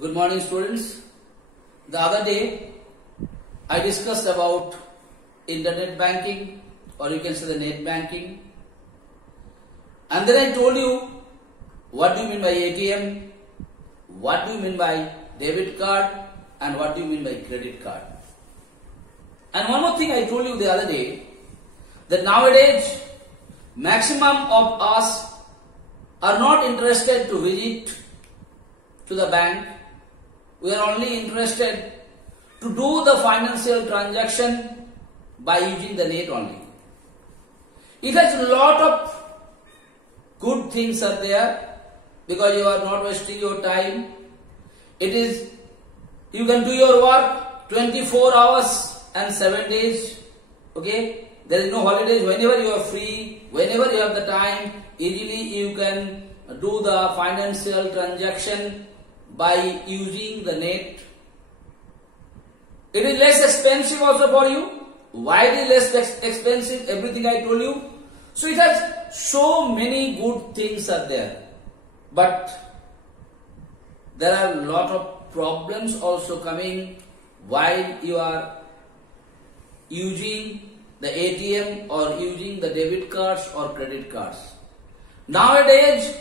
Good morning, students. The other day I discussed about internet banking, or you can say the net banking, and then I told you what do you mean by ATM, what do you mean by debit card, and what do you mean by credit card. And one more thing I told you the other day, that nowadays maximum of us are not interested to visit to the bank. We are only interested to do the financial transaction by using the net only. It has a lot of good things are there because you are not wasting your time. It is, you can do your work 24 hours and 7 days. Okay, there is no holidays. Whenever you are free, whenever you have the time, easily you can do the financial transaction by using the net. It is less expensive also for you. Why it is less expensive? Everything I told you. So it has so many good things are there. But there are a lot of problems also coming while you are using the ATM or using the debit cards or credit cards. Nowadays,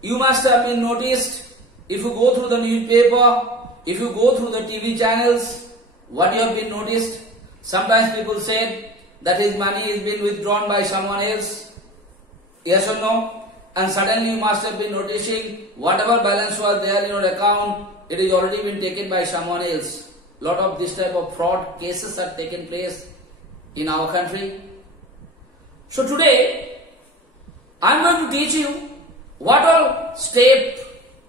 you must have been noticed, if you go through the newspaper, if you go through the TV channels, what you have been noticed? Sometimes people said that his money is being withdrawn by someone else. Yes or no? And suddenly you must have been noticing whatever balance was there in your account, it is already been taken by someone else. Lot of this type of fraud cases are taken place in our country. So today, I am going to teach you what all steps,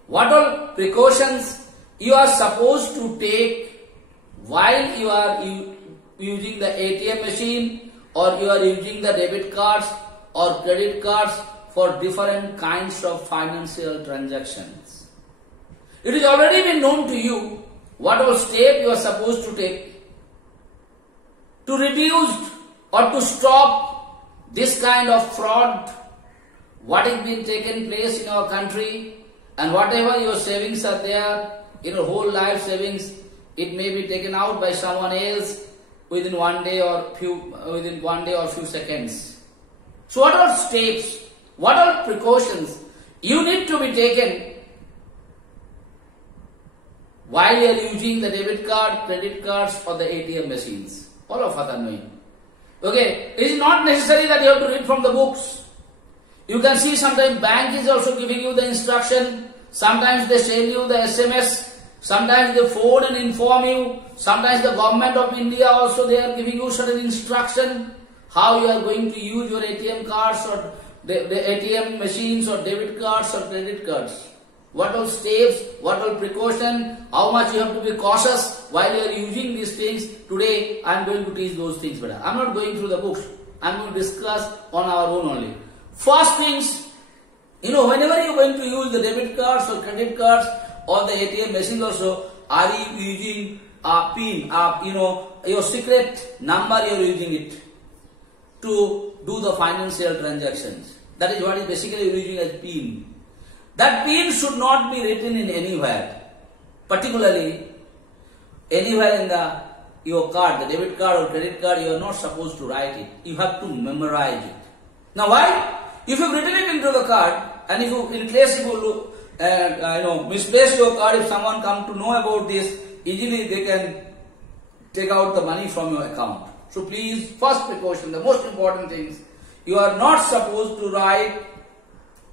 what all precautions you are supposed to take while you are using the ATM machine, or you are using the debit cards or credit cards for different kinds of financial transactions. It is already been known to you what all steps you are supposed to take to reduce or to stop this kind of fraud, what is being taken place in our country, and whatever your savings are there, in your whole life savings, it may be taken out by someone else within one day or few seconds. So what are steps, what are precautions you need to be taken while you are using the debit card, credit cards or the ATM machines? All of us are knowing. Okay, it is not necessary that you have to read from the books. You can see sometimes bank is also giving you the instruction. Sometimes they send you the SMS. Sometimes they phone and inform you. Sometimes the government of India also they are giving you certain instruction how you are going to use your ATM cards or the ATM machines or debit cards or credit cards. What all steps, what all precaution, how much you have to be cautious while you are using these things. Today I am going to teach those things better. I am not going through the books. I am going to discuss on our own only. First things, whenever you are going to use the debit cards or credit cards or the ATM machine also, are you using a PIN, your secret number you are using it to do the financial transactions. That is what is basically you are using as PIN. That PIN should not be written in anywhere, particularly anywhere in your card, the debit card or credit card, you are not supposed to write it. You have to memorize it. Now why? If you have written it into the card, and if you, in case you misplace your card, if someone come to know about this, easily they can take out the money from your account. So please, first precaution, the most important things, you are not supposed to write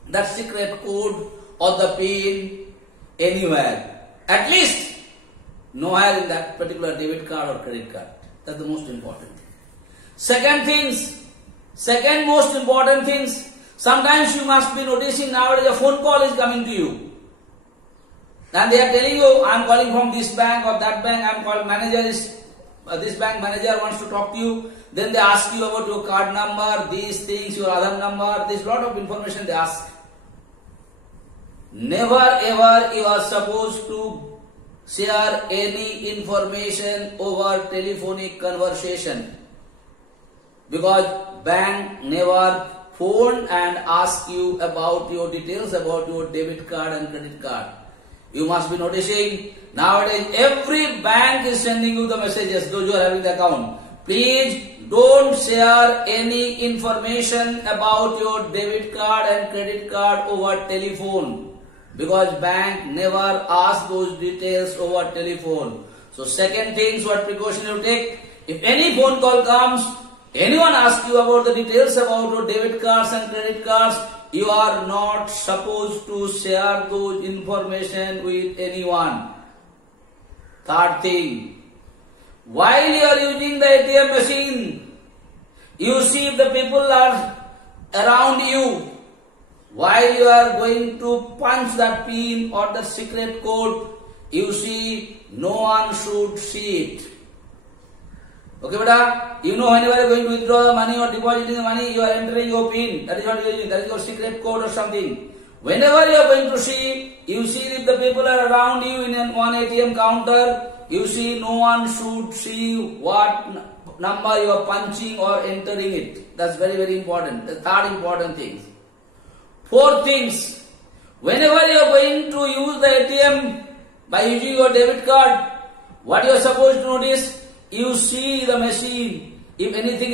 that secret code or the PIN anywhere. At least nowhere in that particular debit card or credit card. That's the most important thing. Second most important things, sometimes you must be noticing nowadays a phone call is coming to you. And they are telling you, I am calling from this bank or that bank, I am calling manager is, this bank manager wants to talk to you. Then they ask you about your card number, these things, your other number, there's lot of information they ask. Never ever you are supposed to share any information over telephonic conversation, because bank never phone and ask you about your details about your debit card and credit card. You must be noticing nowadays every bank is sending you the messages, those who are having the account. Please don't share any information about your debit card and credit card over telephone, because bank never asks those details over telephone. So second things, what precaution you take? If any phone call comes, anyone asks you about the details about your debit cards and credit cards, you are not supposed to share those information with anyone. Third thing, while you are using the ATM machine, you see if the people are around you, while you are going to punch that pin or the secret code, you see no one should see it. Okay, beta? You know whenever you are going to withdraw the money or depositing the money, you are entering your PIN. That is what you are using. That is your secret code or something. Whenever you are going to see, you see if the people are around you in one ATM counter, you see no one should see what number you are punching or entering it. That's very, very important. The third important thing. Fourth things. Whenever you are going to use the ATM by using your debit card, what you are supposed to notice? You see the machine, if anything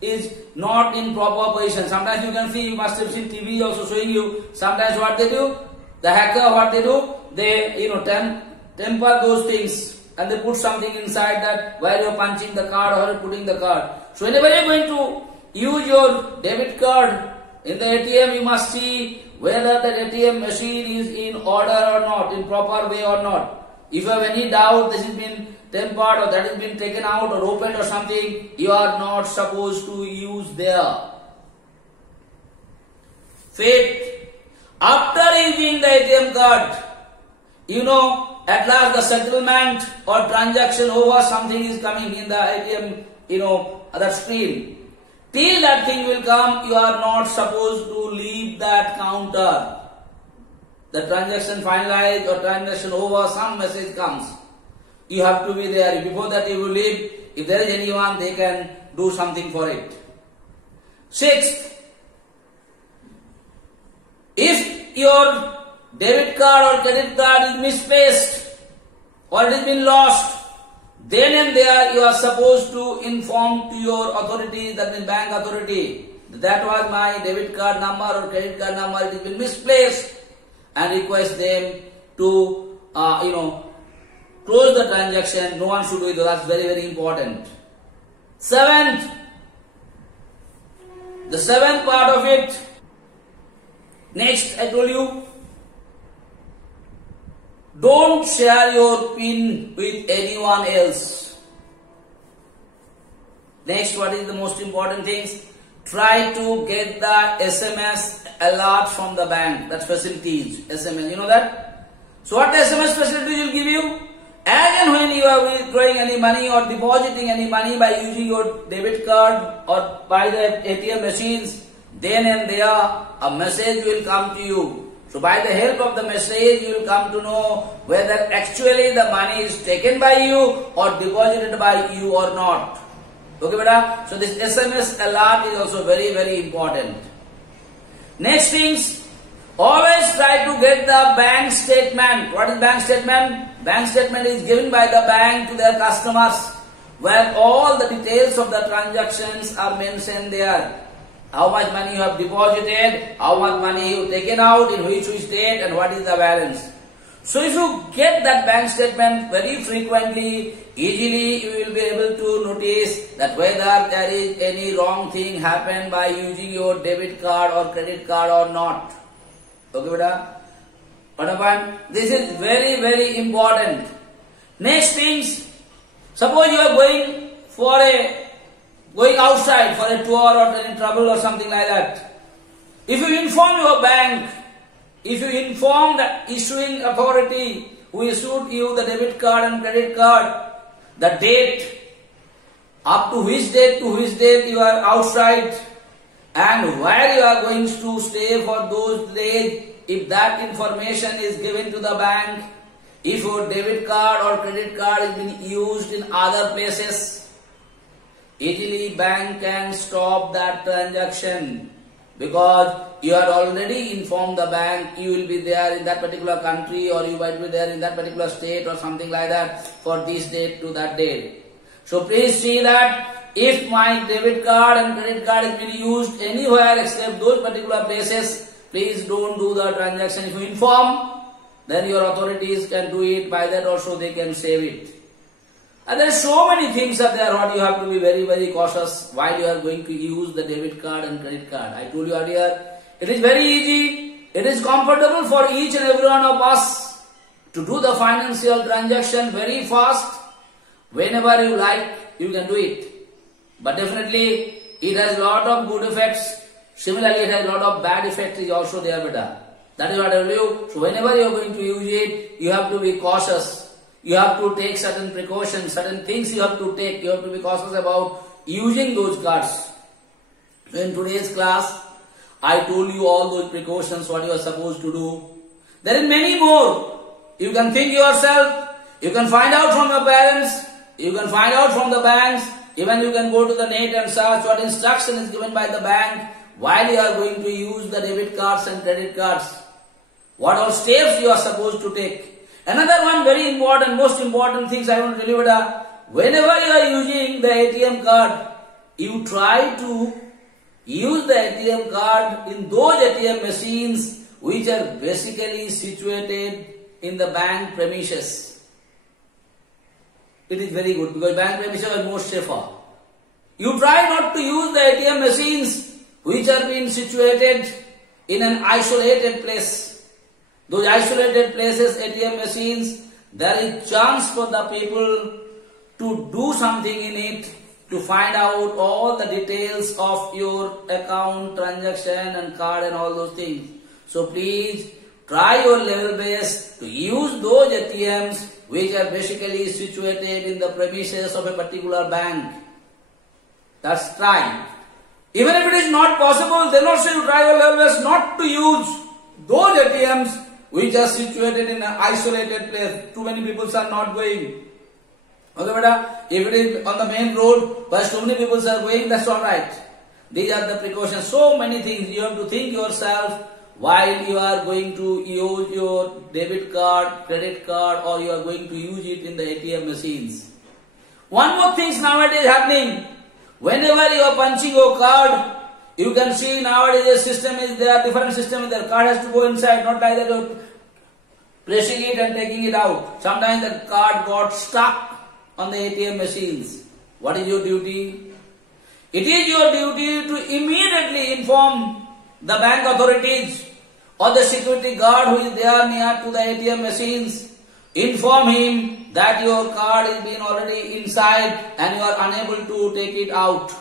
is not in proper position. Sometimes you can see, you must have seen TV also showing you, sometimes what they do, the hacker, what they do, they, temper those things and they put something inside that while you are punching the card or putting the card. So whenever you are going to use your debit card in the ATM, you must see whether the ATM machine is in order or not, in proper way or not. If you have any doubt, this has been tempered or that has been taken out or opened or something, you are not supposed to use there. Fifth, after using the ATM card, at last the settlement or transaction over, something is coming in the ATM, that screen. Till that thing will come, you are not supposed to leave that counter. The transaction finalized or transaction over, some message comes. You have to be there. Before that you will leave. If there is anyone, they can do something for it. Sixth, if your debit card or credit card is misplaced or it has been lost, then and there you are supposed to inform to your authority, that means bank authority, that was my debit card number or credit card number, it has been misplaced, and request them to, close the transaction. No one should do it. That's very, very important. Seventh, the seventh part of it. Next, I told you, don't share your PIN with anyone else. Next, what is the most important things? Try to get the SMS alert from the bank. That's facilities. SMS, you know that? So what the SMS facilities will give you? As and when you are withdrawing any money or depositing any money by using your debit card or by the ATM machines, then and there a message will come to you. So by the help of the message, you will come to know whether actually the money is taken by you or deposited by you or not. Okay, beta? So this SMS alert is also very, very important. Next things, always try to get the bank statement. What is bank statement? Bank statement is given by the bank to their customers, where all the details of the transactions are mentioned there. How much money you have deposited, how much money you have taken out, in which date, and what is the balance. So if you get that bank statement very frequently, easily you will be able to notice that whether there is any wrong thing happened by using your debit card or credit card or not. Okay, beta? This is very, very important. Next things, suppose you are going outside for a tour or any trouble or something like that. If you inform your bank, if you inform the issuing authority who issued you the debit card and credit card, the date, up to which date you are outside, and where you are going to stay for those days, if that information is given to the bank, if your debit card or credit card is being used in other places, easily bank can stop that transaction. because you had already informed the bank you will be there in that particular country, or you might be there in that particular state or something like that for this date to that date. So please see that if my debit card and credit card is being used anywhere except those particular places, please don't do the transaction. If you inform, then your authorities can do it. By that also they can save it. And there are so many things are there what you have to be very, very cautious while you are going to use the debit card and credit card. I told you earlier, it is very easy. It is comfortable for each and every one of us to do the financial transaction very fast. Whenever you like, you can do it. But definitely, it has a lot of good effects. Similarly, it has a lot of bad effects is also there, beta. That is what I tell you. So whenever you are going to use it, you have to be cautious. You have to take certain precautions, certain things you have to take. You have to be cautious about using those cards. So in today's class, I told you all those precautions, what you are supposed to do. There is many more. You can think yourself. You can find out from your parents. You can find out from the banks. Even you can go to the net and search what instruction is given by the bank while you are going to use the debit cards and credit cards. What all steps you are supposed to take. Another one very important, most important things I want to tell you about, whenever you are using the ATM card, you try to use the ATM card in those ATM machines which are basically situated in the bank premises. It is very good because bank premises are more safer. You try not to use the ATM machines which are being situated in an isolated place. Those isolated places, ATM machines, there is chance for the people to do something in it, to find out all the details of your account, transaction and card and all those things. So please try your level best to use those ATMs which are basically situated in the premises of a particular bank. That's try. Even if it is not possible, then also you try your level best not to use those ATMs which are situated in an isolated place. Too many people are not going. Okay, beta? If it is on the main road, but too many people are going, that's alright. These are the precautions. So many things you have to think yourself while you are going to use your debit card, credit card, or you are going to use it in the ATM machines. One more thing nowadays happening. Whenever you are punching your card, you can see nowadays a system is there, different system there. Card has to go inside, not like that you're pressing it and taking it out. Sometimes the card got stuck on the ATM machines. What is your duty? It is your duty to immediately inform the bank authorities or the security guard who is there near to the ATM machines. Inform him that your card is being already inside and you are unable to take it out.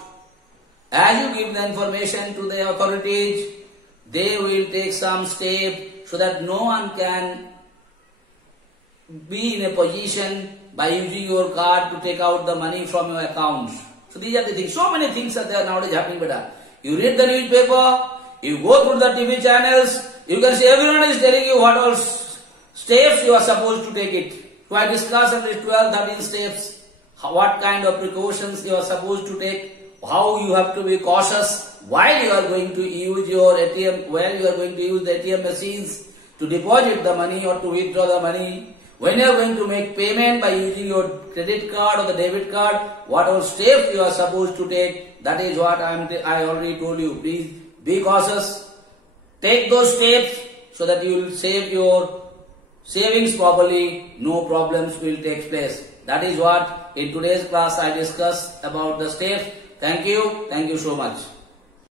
As you give the information to the authorities, they will take some step so that no one can be in a position by using your card to take out the money from your accounts. So these are the things. So many things are there nowadays happening, beta. You read the newspaper, you go through the TV channels, you can see everyone is telling you what all steps you are supposed to take it. So I discussed at least 12, 13 steps, what kind of precautions you are supposed to take, how you have to be cautious while you are going to use your ATM, while you are going to use the ATM machines to deposit the money or to withdraw the money. When you are going to make payment by using your credit card or the debit card, what all steps you are supposed to take, that is what I already told you. Please be cautious. Take those steps so that you will save your savings properly. No problems will take place. That is what in today's class I discussed about the steps. Thank you so much.